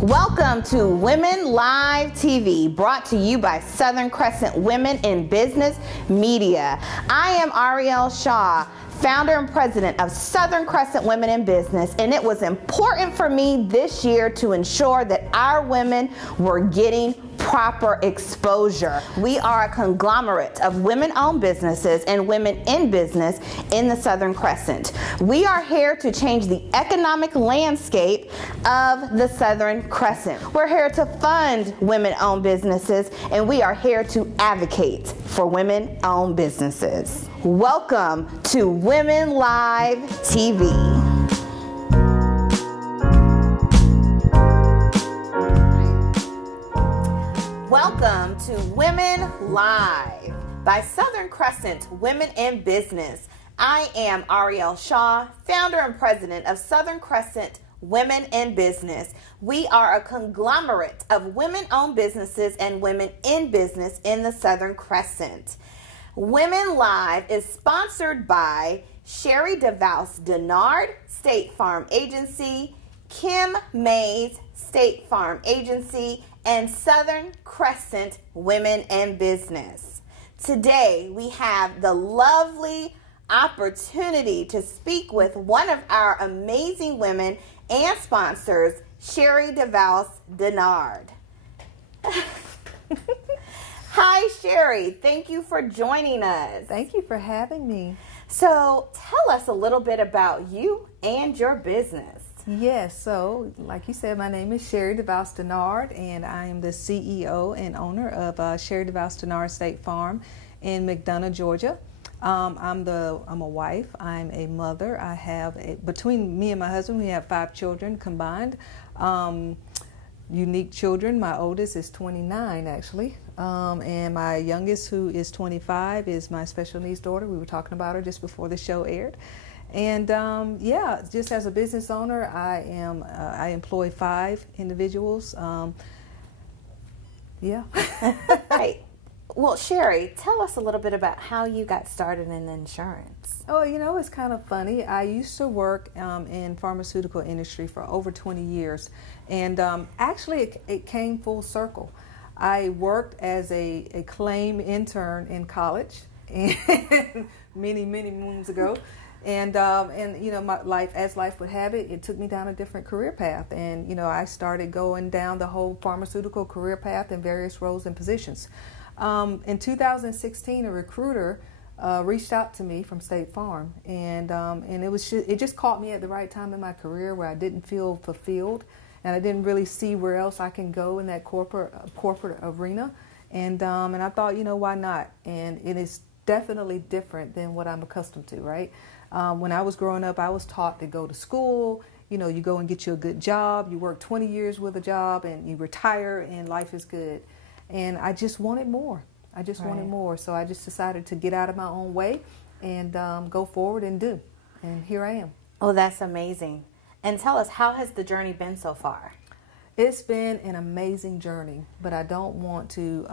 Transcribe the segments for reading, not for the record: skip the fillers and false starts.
Welcome to Women Live TV, brought to you by Southern Crescent Women in Business Media. I am Ariel Shaw, founder and president of Southern Crescent Women in Business, and it was important for me this year to ensure that our women were getting proper exposure. We are a conglomerate of women-owned businesses and women in business in the Southern Crescent. We are here to change the economic landscape of the Southern Crescent. We're here to fund women-owned businesses, and we are here to advocate for women-owned businesses. Welcome to Women Live TV. Welcome to Women Live by Southern Crescent Women in Business. I am Ariel Shaw, founder and president of Southern Crescent Women in Business. We are a conglomerate of women-owned businesses and women in business in the Southern Crescent. Women Live is sponsored by Sherry DeVouse-Dennard, State Farm Agency, Kim Mays, State Farm Agency, and Southern Crescent Women in Business. Today, we have the lovely opportunity to speak with one of our amazing women and sponsors, Sherry DeVouse-Dennard. Hi, Sherry. Thank you for joining us. Thank you for having me. So, tell us a little bit about you and your business. Yes, so like you said, my name is Sherry DeVouse-Dennard, and I am the CEO and owner of Sherry DeVouse-Dennard State Farm in McDonough, Georgia. I'm a wife. I'm a mother. I have between me and my husband, we have 5 children combined. Unique children. My oldest is 29 actually, and my youngest, who is 25, is my special needs daughter. We were talking about her just before the show aired. And yeah, just as a business owner, I employ 5 individuals. Yeah. Right. Well, Sherry, tell us a little bit about how you got started in insurance. Oh, you know, it's kind of funny. I used to work in pharmaceutical industry for over 20 years, and actually it came full circle. I worked as a claim intern in college, and many moons ago. And you know, my life, as life would have it, it took me down a different career path. And, you know, I started going down the whole pharmaceutical career path in various roles and positions. In 2016, a recruiter reached out to me from State Farm, and it just caught me at the right time in my career where I didn't feel fulfilled, and I didn't really see where else I can go in that corporate arena. And I thought, you know, why not? And it is definitely different than what I'm accustomed to, right? When I was growing up, I was taught to go to school, you know, you go and get you a good job, you work 20 years with a job, and you retire, and life is good. And I just wanted more. I just wanted more. So I just decided to get out of my own way and go forward and do. And here I am. Oh, that's amazing. And tell us, how has the journey been so far? It's been an amazing journey, but I don't want to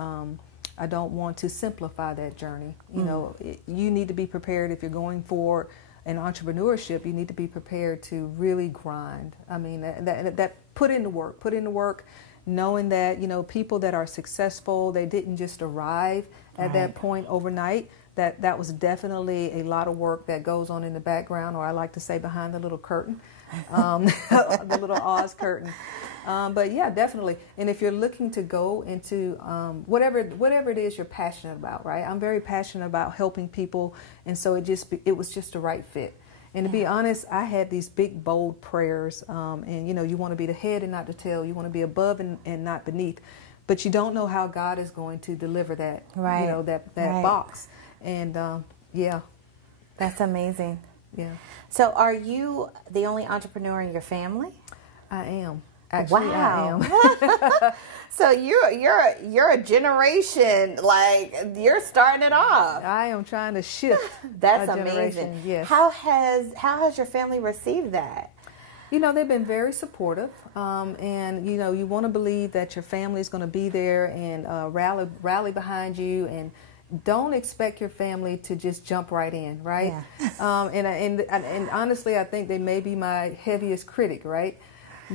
simplify that journey. You know, you need to be prepared if you're going for an entrepreneurship. You need to be prepared to really grind. I mean, that put in the work, knowing that, you know, people that are successful, they didn't just arrive at that point overnight. That was definitely a lot of work that goes on in the background, or I like to say behind the little curtain, the little Oz curtain. But yeah, definitely. And if you're looking to go into whatever it is you're passionate about, right? I'm very passionate about helping people, and so it was just the right fit. And to be honest, I had these big, bold prayers, and you know, you want to be the head and not the tail. You want to be above and not beneath, but you don't know how God is going to deliver that, you know, that box. And yeah, that's amazing. Yeah. So, are you the only entrepreneur in your family? I am. Actually, wow. I am. So you're a generation, like, you're starting it off. I am trying to shift. That's a amazing. Generation. Yes. How has your family received that? You know, they've been very supportive, and you know, you want to believe that your family is going to be there and rally behind you, and don't expect your family to just jump right in, right? Yeah. And honestly, I think they may be my heaviest critic, right?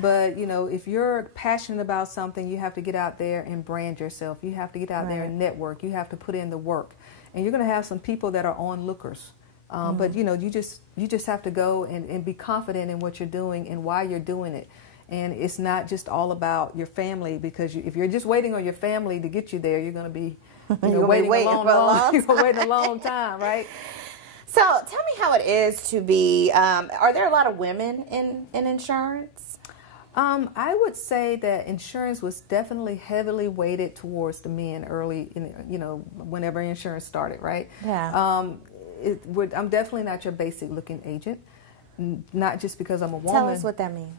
But, if you're passionate about something, you have to get out there and brand yourself. You have to get out there and network. You have to put in the work. And you're going to have some people that are onlookers. But, you just have to go and be confident in what you're doing and why you're doing it. And it's not just all about your family, because if you're just waiting on your family to get you there, you're going to be waiting a long time, right? So tell me how it is to be, are there a lot of women in insurance? I would say that insurance was definitely heavily weighted towards the men early, whenever insurance started, right? Yeah. I'm definitely not your basic looking agent, not just because I'm a woman. Tell us what that means.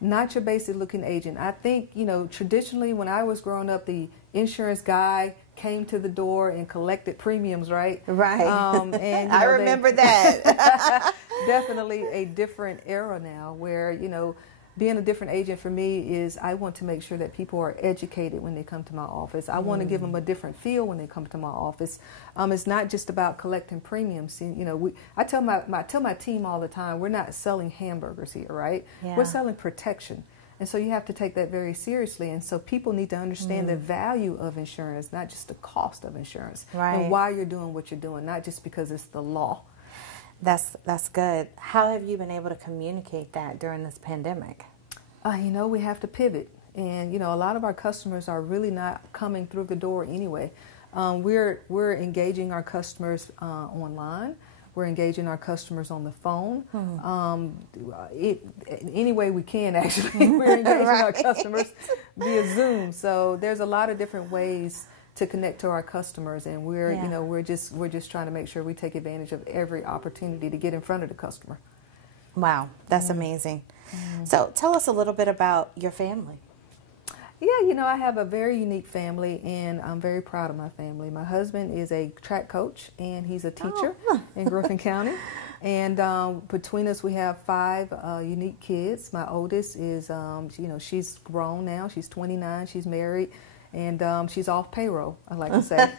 Not your basic looking agent. I think, traditionally when I was growing up, the insurance guy came to the door and collected premiums, right? Right. And I remember that. Definitely a different era now where, being a different agent for me is I want to make sure that people are educated when they come to my office. I want to give them a different feel when they come to my office. It's not just about collecting premiums. I tell my team all the time, we're not selling hamburgers here, right? Yeah. We're selling protection. And so you have to take that very seriously. And so people need to understand the value of insurance, not just the cost of insurance, and why you're doing what you're doing, not just because it's the law. That's good. How have you been able to communicate that during this pandemic? We have to pivot. And, a lot of our customers are really not coming through the door anyway. We're engaging our customers online. We're engaging our customers on the phone. Any way we can, actually. We're engaging our customers via Zoom. So there's a lot of different ways to connect to our customers, and we're just trying to make sure we take advantage of every opportunity to get in front of the customer. Wow, that's amazing. So tell us a little bit about your family. Yeah, I have a very unique family, and I'm very proud of my family. My husband is a track coach, and he's a teacher in Griffin County. And between us, we have 5 unique kids. My oldest is, she's grown now. She's 29. She's married. And she's off payroll, I like to say.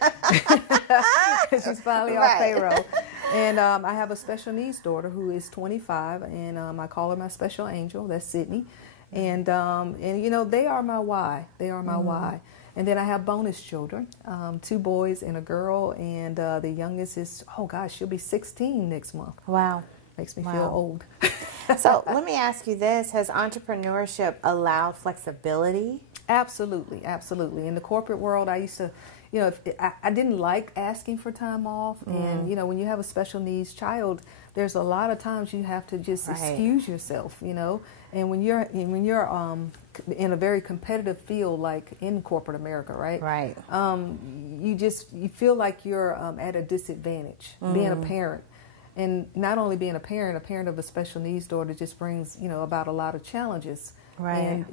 She's finally off payroll. And I have a special needs daughter who is 25, and I call her my special angel. That's Sydney. And they are my why. They are my why. And then I have bonus children, 2 boys and a girl. And the youngest is, she'll be 16 next month. Wow. Makes me feel old. So let me ask you this. Has entrepreneurship allowed flexibility? Absolutely, absolutely. In the corporate world, I used to, I didn't like asking for time off. And, when you have a special needs child, there's a lot of times you have to just excuse yourself, And when you're in a very competitive field like in corporate America, right? You feel like you're at a disadvantage being a parent. And not only being a parent of a special needs daughter just brings, about a lot of challenges. Right. And,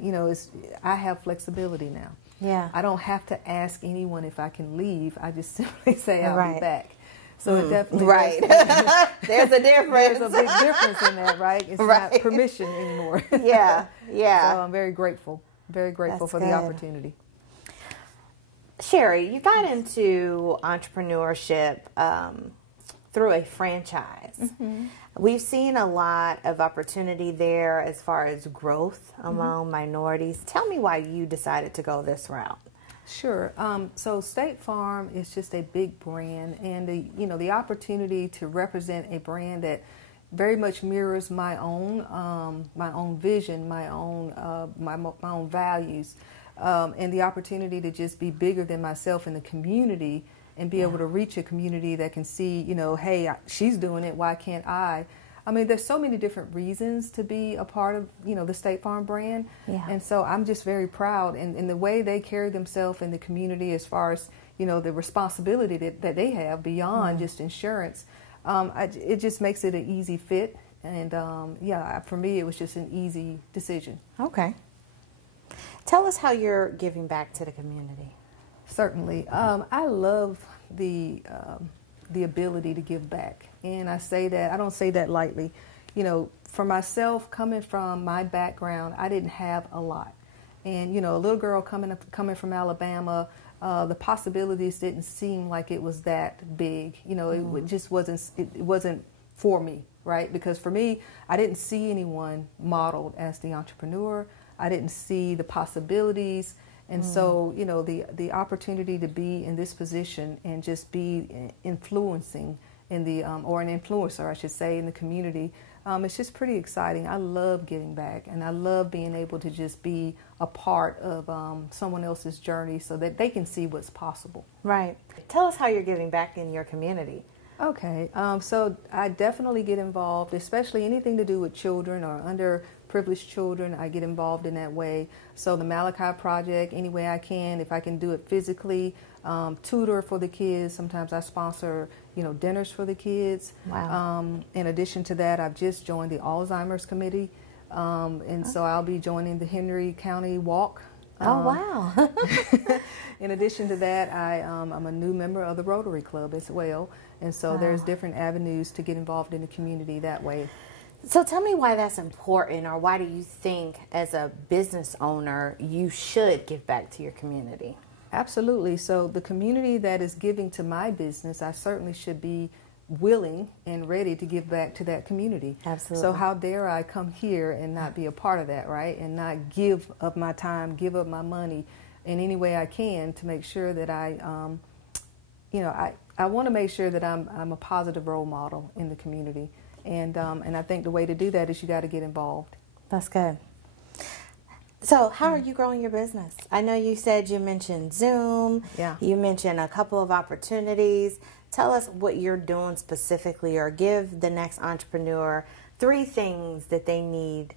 I have flexibility now. Yeah. I don't have to ask anyone if I can leave. I just simply say I'll be back. So it definitely There's a difference. There's a big difference in that, right? It's not permission anymore. Yeah. So I'm very grateful for the opportunity. Sherry, you got into entrepreneurship through a franchise. We've seen a lot of opportunity there as far as growth among minorities. Tell me why you decided to go this route. Sure. So State Farm is just a big brand, and the opportunity to represent a brand that very much mirrors my own vision, my own values, and the opportunity to just be bigger than myself in the community and be able to reach a community that can see, hey, she's doing it, why can't I? I mean, there's so many different reasons to be a part of, the State Farm brand. Yeah. And so I'm just very proud in the way they carry themselves in the community as far as, the responsibility that they have beyond just insurance. It just makes it an easy fit. And, for me, it was just an easy decision. Okay. Tell us how you're giving back to the community. Certainly. I love the ability to give back. And I don't say that lightly. For myself, coming from my background, I didn't have a lot. And, a little girl coming from Alabama, the possibilities didn't seem like it was that big. It just wasn't for me, right? Because for me, I didn't see anyone modeled as the entrepreneur. I didn't see the possibilities. And so, you know, the opportunity to be in this position and just be influencing in the, or an influencer, I should say, in the community, it's just pretty exciting. I love giving back, and I love being able to just be a part of someone else's journey so that they can see what's possible. Right. Tell us how you're giving back in your community. Okay, so I definitely get involved, especially anything to do with children or underprivileged children. I get involved in that way. So the Malachi Project, any way I can, if I can do it physically, tutor for the kids. Sometimes I sponsor, you know, dinners for the kids. Wow. In addition to that, I've just joined the Alzheimer's Committee, and so I'll be joining the Henry County Walk. Oh, wow. In addition to that, I'm a new member of the Rotary Club as well. And so there's different avenues to get involved in the community that way. So tell me why that's important, or why do you think as a business owner you should give back to your community? Absolutely. So the community that is giving to my business, I certainly should be willing and ready to give back to that community. Absolutely. So how dare I come here and not be a part of that, right? And not give up my time, give up my money in any way I can to make sure that I, you know, I want to make sure that I'm a positive role model in the community. And I think the way to do that is you got to get involved. That's good. So how are you growing your business? I know you said you mentioned Zoom. Yeah. You mentioned a couple of opportunities. Tell us what you're doing specifically, or give the next entrepreneur 3 things that they need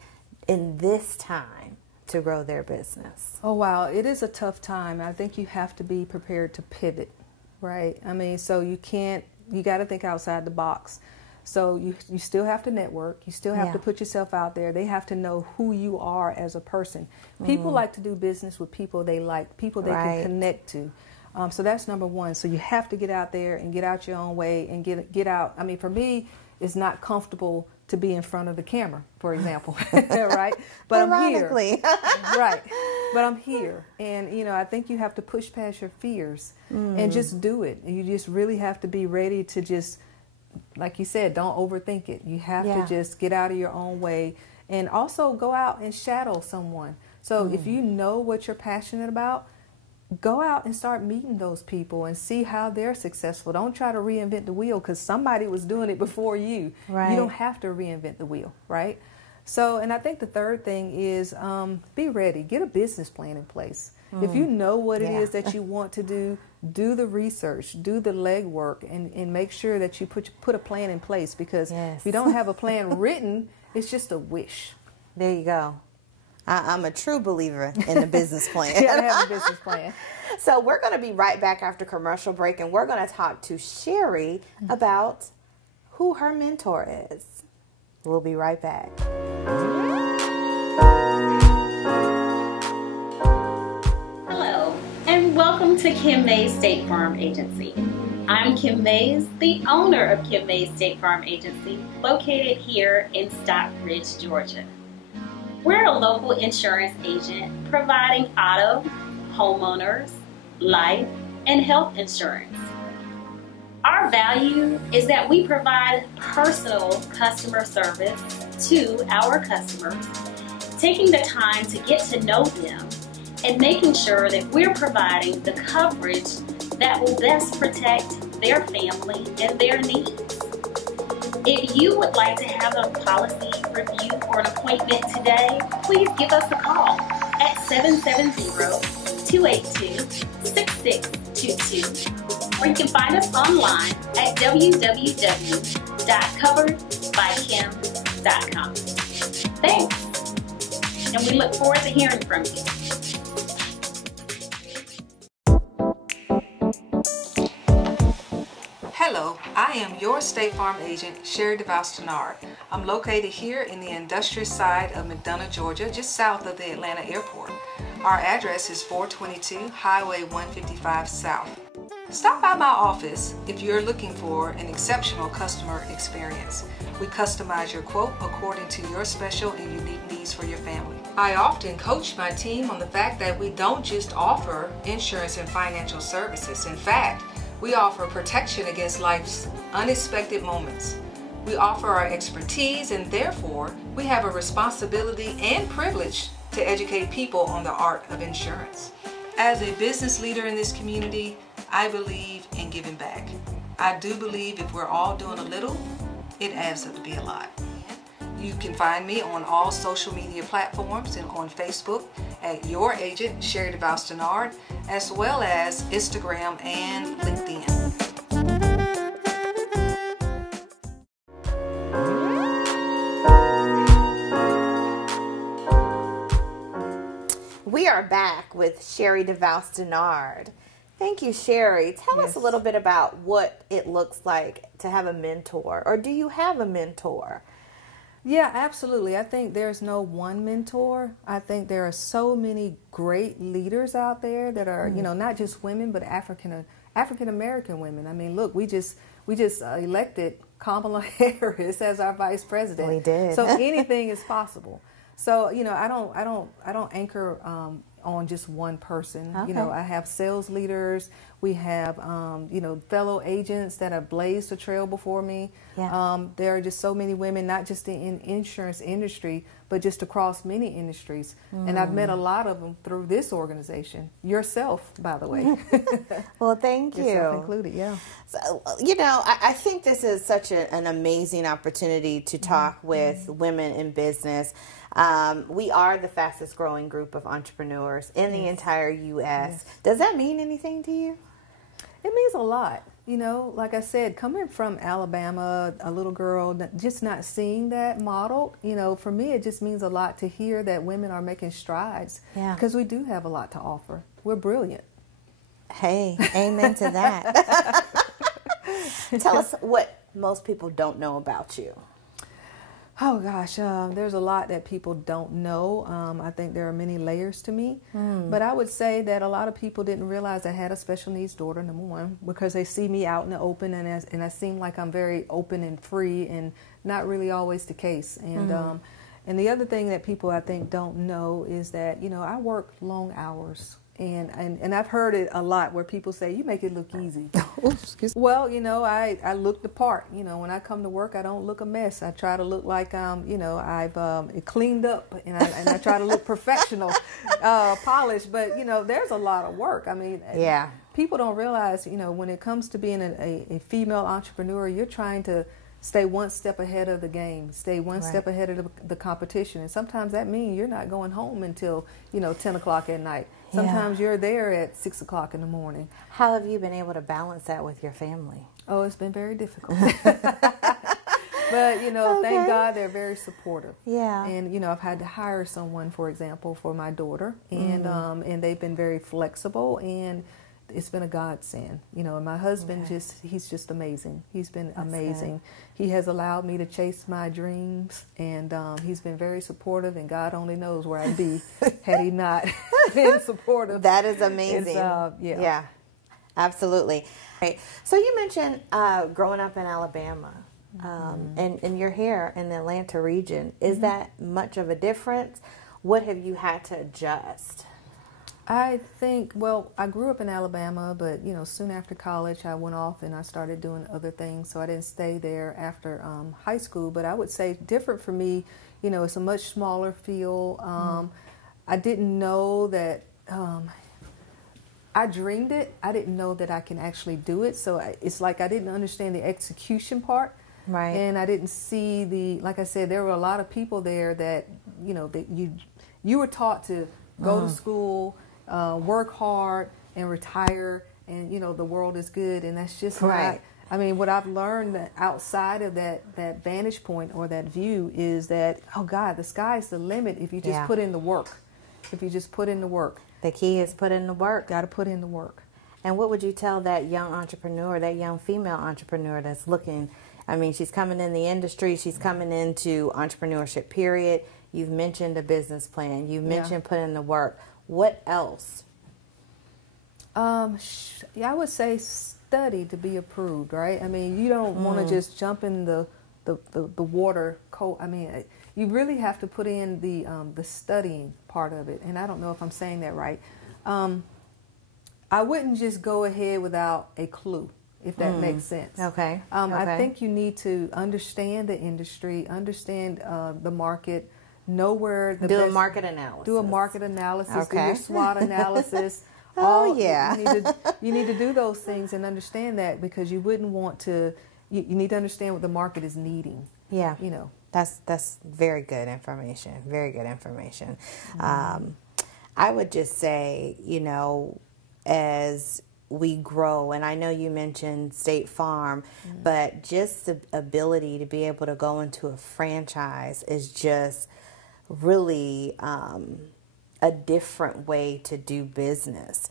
in this time to grow their business. Oh, wow. It is a tough time. I think you have to be prepared to pivot, right? I mean, so you got to think outside the box. So you still have to network. You still have to put yourself out there. They have to know who you are as a person. People like to do business with people they like, people they can connect to. So that's number one. So you have to get out there and get out your own way and get out. I mean, for me, it's not comfortable to be in front of the camera, for example, right? But I'm here. Right. But I'm here. And, you know, I think you have to push past your fears and just do it. And you just really have to be ready to just, like you said, don't overthink it. You have to just get out of your own way, and also go out and shadow someone. So if you know what you're passionate about, go out and start meeting those people and see how they're successful. Don't try to reinvent the wheel, because somebody was doing it before you. Right. You don't have to reinvent the wheel, right? So, and I think the third thing is be ready. Get a business plan in place. If you know what it is that you want to do the research, do the legwork, and make sure that you put a plan in place, because if you don't have a plan written, it's just a wish. There you go. I'm a true believer in the business plan. You gotta have a business plan. So we're going to be right back after commercial break, and we're going to talk to Sherry about who her mentor is. We'll be right back. Hello, and welcome to Kim Mays State Farm Agency. I'm Kim Mays, the owner of Kim Mays State Farm Agency, located here in Stockbridge, Georgia. We're a local insurance agent providing auto, homeowners, life, and health insurance. Our value is that we provide personal customer service to our customers, taking the time to get to know them and making sure that we're providing the coverage that will best protect their family and their needs. If you would like to have a policy review or an appointment today, please give us a call at 770-282-6622, or you can find us online at www.coveredbykim.com. Thanks, and we look forward to hearing from you. Hello, I am your State Farm agent, Sherry DeVouse-Dennard. I'm located here in the industrial side of McDonough, Georgia, just south of the Atlanta airport. Our address is 422 Highway 155 South. Stop by my office if you're looking for an exceptional customer experience. We customize your quote according to your special and unique needs for your family. I often coach my team on the fact that we don't just offer insurance and financial services. In fact, we offer protection against life's unexpected moments. We offer our expertise, and therefore we have a responsibility and privilege to educate people on the art of insurance. As a business leader in this community, I believe in giving back. I do believe if we're all doing a little, it adds up to be a lot. You can find me on all social media platforms and on Facebook at Your Agent, Sherry DeVouse-Dennard, as well as Instagram and LinkedIn. We are back with Sherry DeVouse-Dennard. Thank you, Sherry. Tell us a little bit about what it looks like to have a mentor, or do you have a mentor? Yeah, absolutely. I think there's no one mentor. I think there are so many great leaders out there that are, not just women, but African American women. I mean, look, we just elected Kamala Harris as our vice president. We did. So anything is possible. So, I don't anchor on just one person. Okay. I have sales leaders. We have, fellow agents that have blazed a trail before me. Yeah. There are just so many women, not just in insurance industry, but just across many industries. And I've met a lot of them through this organization. Yourself, by the way. Well, thank you. Yourself included, yeah. So, I think this is such an amazing opportunity to talk with women in business. We are the fastest growing group of entrepreneurs in the entire U.S. Does that mean anything to you? It means a lot. Like I said, coming from Alabama, a little girl, just not seeing that modeled, for me it just means a lot to hear that women are making strides. Yeah. Because we do have a lot to offer. We're brilliant. Hey, amen to that. Tell us what most people don't know about you. Oh gosh, there's a lot that people don't know. I think there are many layers to me. But I would say that a lot of people didn't realize I had a special needs daughter, number one, because they see me out in the open and I seem like I'm very open and free, and not really always the case. And the other thing that people I think don't know is that, I work long hours. And I've heard it a lot where people say, you make it look easy. Well, I look the part. When I come to work, I don't look a mess. I try to look like, I've cleaned up, and I try to look professional, polished. But, there's a lot of work. I mean, yeah. People don't realize, when it comes to being a female entrepreneur, you're trying to stay one step ahead of the game, stay one step ahead of the competition. And sometimes that means you're not going home until, 10 o'clock at night. Sometimes you're there at 6 o'clock in the morning. How have you been able to balance that with your family? Oh, it's been very difficult. But, thank God they're very supportive. Yeah. And, I've had to hire someone, for example, for my daughter. And they've been very flexible, and it's been a godsend. And my husband he's just amazing. He's been amazing. He has allowed me to chase my dreams, and he's been very supportive, and God only knows where I'd be had he not been supportive. That is amazing. Yeah, absolutely. Right. So you mentioned growing up in Alabama, and you're here in the Atlanta region. Is that much of a difference? What have you had to adjust? I think, I grew up in Alabama, but, soon after college, I went off and I started doing other things, so I didn't stay there after high school. But I would say different for me, it's a much smaller field. I didn't know that, I dreamed it. I didn't know that I can actually do it, so it's like I didn't understand the execution part. Right. And I didn't see like I said, there were a lot of people there that, that you were taught to go to school, work hard, and retire, and the world is good, and that's just not. I mean, what I've learned outside of that vantage point or that view is that, oh God, the sky's the limit if you just put in the work. If you just put in the work. The key is put in the work. Got to put in the work. And what would you tell that young entrepreneur, that young female entrepreneur that's looking? I mean, she's coming in the industry. She's coming into entrepreneurship, period. You've mentioned a business plan. You've mentioned putting in the work. What else? I would say study to be approved, right? I mean, you don't want to just jump in the water cold. I mean, you really have to put in the studying part of it. And I don't know if I'm saying that right. I wouldn't just go ahead without a clue. if that makes sense. Okay. I think you need to understand the industry, understand the market, know where the do a market analysis. Do a market analysis. Okay. Do your SWOT analysis. Yeah. You need to do those things and understand that, because you wouldn't want to. You need to understand what the market is needing. Yeah. You know. That's very good information. Very good information. I would just say, you know, as we grow, and I know you mentioned State Farm, but just the ability to be able to go into a franchise is just really a different way to do business.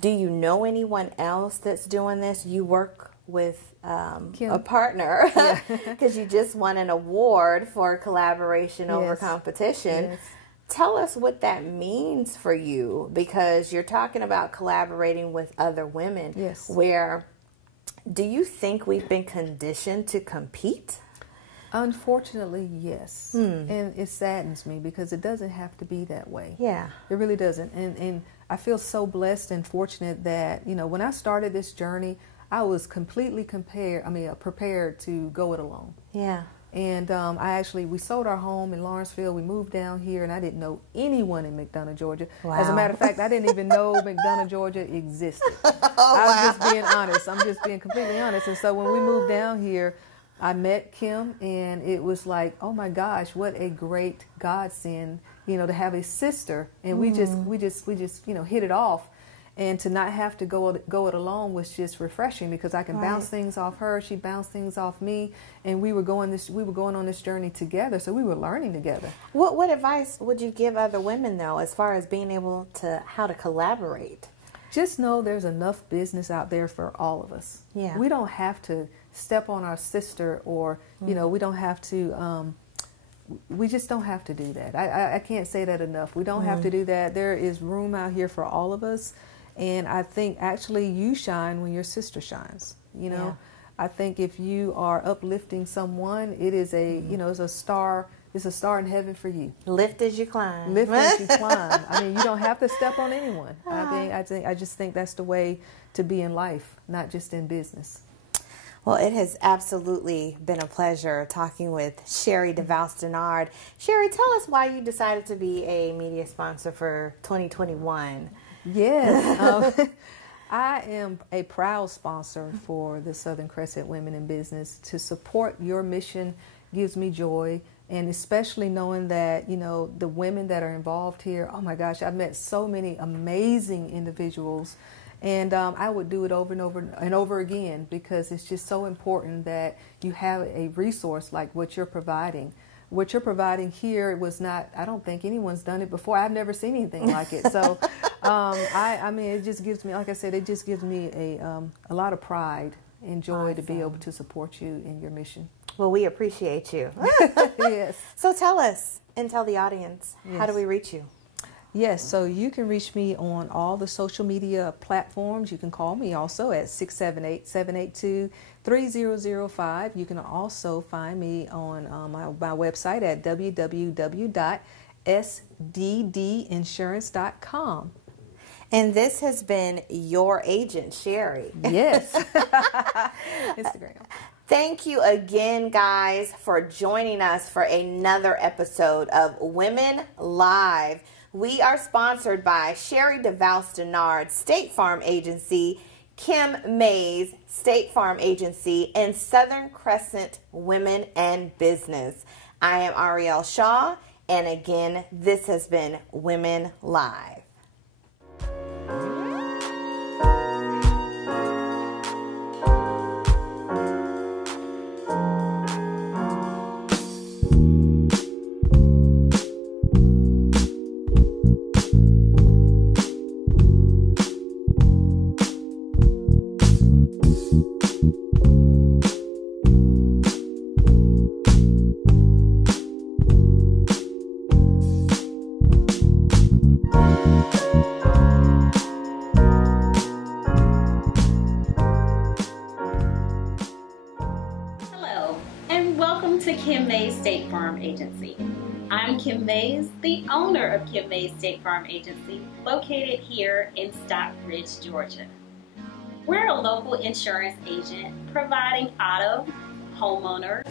Do you know anyone else that's doing this? You work with a partner because you just won an award for collaboration over competition. Yes. Tell us what that means for you, because you're talking about collaborating with other women. Yes. Where do you think we've been conditioned to compete? Unfortunately, yes. And it saddens me, because it doesn't have to be that way. Yeah. It really doesn't. And I feel so blessed and fortunate that, you know, when I started this journey, I was completely prepared to go it alone. Yeah. And we sold our home in Lawrenceville. We moved down here, and I didn't know anyone in McDonough, Georgia. Wow. As a matter of fact, I didn't even know McDonough, Georgia existed. I'm just being honest. I'm just being completely honest. And so when we moved down here, I met Kim, and it was like, oh my gosh, what a great godsend, you know, to have a sister. And we just, you know, hit it off. And to not have to go it alone was just refreshing, because I can bounce things off her, she bounced things off me, and we were going on this journey together, so we were learning together. What advice would you give other women, though, as far as being able to how to collaborate? Just know there's enough business out there for all of us. Yeah. We don't have to step on our sister, or you know, we don't have to. We just don't have to do that. I can't say that enough. We don't have to do that. There is room out here for all of us. And I think actually you shine when your sister shines. You know, I think if you are uplifting someone, it is it's a star. It's a star in heaven for you. Lift as you climb. Lift as you climb. I mean, you don't have to step on anyone. I just think that's the way to be in life, not just in business. Well, it has absolutely been a pleasure talking with Sherry DeVouse-Dennard. Sherry, tell us why you decided to be a media sponsor for 2021. Yes, I am a proud sponsor for the Southern Crescent Women in Business. To support your mission gives me joy, and especially knowing that, you know, the women that are involved here, oh my gosh, I've met so many amazing individuals, and I would do it over and over and over again, because it's just so important that you have a resource like what you're providing. What you're providing here was not, I don't think anyone's done it before. I've never seen anything like it. So, I mean, it just gives me, like I said, it just gives me a lot of pride and joy to be able to support you in your mission. Well, we appreciate you. Yes. So tell us and tell the audience, how do we reach you? Yes, so you can reach me on all the social media platforms. You can call me also at 678-782-3005. You can also find me on my website at www.sddinsurance.com. And this has been your agent, Sherry. Yes. Instagram. Thank you again, guys, for joining us for another episode of Women Live. We are sponsored by Sherry DeVouse-Dennard, State Farm Agency, Kim Mays, State Farm Agency, and Southern Crescent Women in Business. I am Ariel Shaw, and again, this has been Women Live. Kim Mays State Farm Agency. I'm Kim Mays, the owner of Kim Mays State Farm Agency, located here in Stockbridge, Georgia. We're a local insurance agent providing auto, homeowners,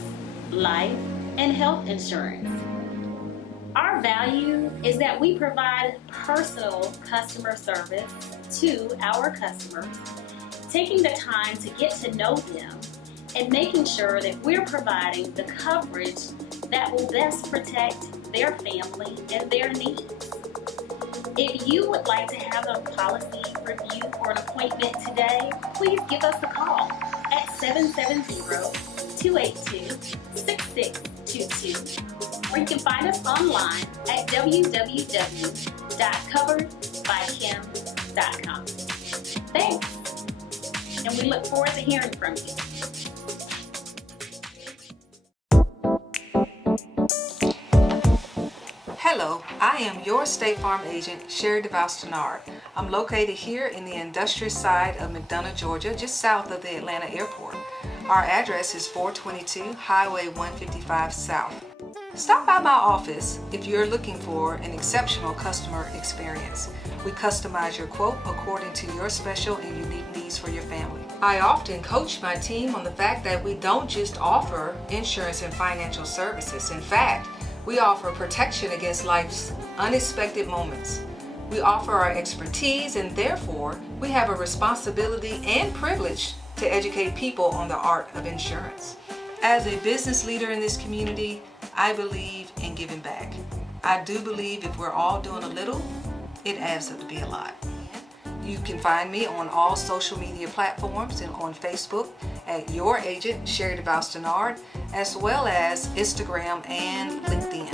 life, and health insurance. Our value is that we provide personal customer service to our customers, taking the time to get to know them and making sure that we're providing the coverage that will best protect their family and their needs. If you would like to have a policy review or an appointment today, please give us a call at 770-282-6622, or you can find us online at www.coveredbykim.com. Thanks, and we look forward to hearing from you. Hello, I am your State Farm agent, Sherry DeVouse-Dennard. I'm located here in the industrial side of McDonough, Georgia, just south of the Atlanta airport. Our address is 422 Highway 155 South. Stop by my office if you're looking for an exceptional customer experience. We customize your quote according to your special and unique needs for your family. I often coach my team on the fact that we don't just offer insurance and financial services. In fact, we offer protection against life's unexpected moments. We offer our expertise, and therefore we have a responsibility and privilege to educate people on the art of insurance. As a business leader in this community, I believe in giving back. I do believe if we're all doing a little, it adds up to be a lot. You can find me on all social media platforms and on Facebook at Your Agent, Sherry DeVouse-Dennard, as well as Instagram and LinkedIn.